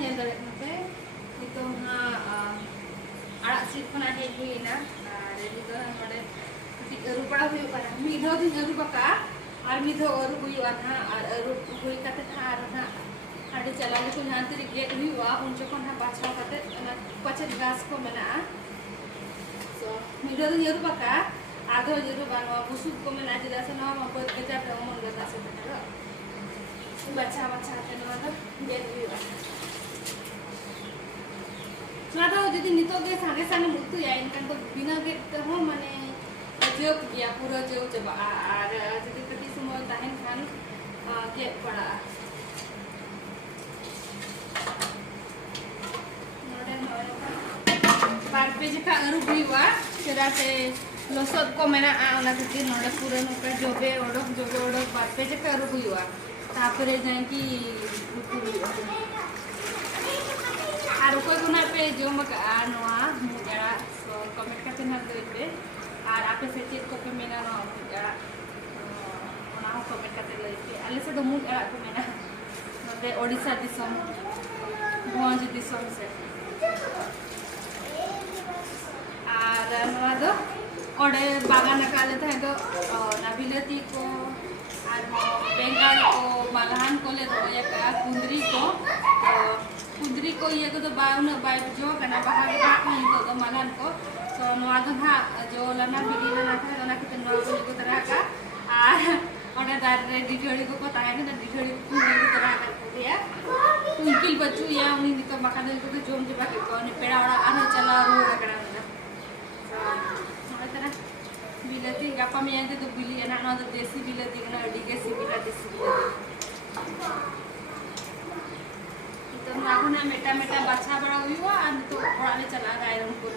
nyel dare nate itu na arak sit khona hej huina ready to node ti aru pada hui kana mi dho din aru baka ar mi dho aru hui ana ar aru hui kate ar na ade chala le ko nan teri get hui wa un jokon ha bacha kate na pache gas ko mena so mi dho din aru baka आधो जरूर बानो बुसुब को मैं आज दास ना हम पर के जाते हम मन गदा से तरो बच्चा बच्चा के ना तो गेट भी ना तो यदि नितो के संगे संगे मुक्ति या इनका तो बिना गेट तो हम माने जो या पूरा जो जब आर यदि कति समय ताहेन खान गेट पड़ा नोडे बार पे जका अरु हुआ सेरा से लसद को मेना आना खातिर नोडे पूरा नोका जोबे ओडक बापे जे करू हुआ तापरे जाय कि आर कोई गुना पे जो मक नोआ मुजरा सो कमेंट करते ना देते आर आपे से चेक को पे मेना नो मुजरा ओना हो कमेंट करते लेते आले से दो मुजरा को मेना नोडे ओडिसा दिसम भोज दिसम से आर नोआ दो ओडे बागान काले थे तो नाबिलती को और बेंगाल को बागान को ले तो ये का कुंदरी को ये तो बाउन बाइट जो कना बाहर का इनको तो मलान को तो नवादन हा जो लना बिली लना था लना के नवा को को तरह का ओडे दार डिठोड़ी को पता है ना डिठोड़ी को को तरह का दिया उनकिल बच्चू या उन्हीं तो मकान को तो जोम जे बाकी को ने पेड़ा वाला आने चला रो रगड़ा बिलाती गापा में आते तो बिली है ना तो देसी बिलाती ना अडिगे सी बिलाती तो नागुना मेटा मेटा बाछा बड़ा हुआ और तो ओड़ा ले चला गायरन को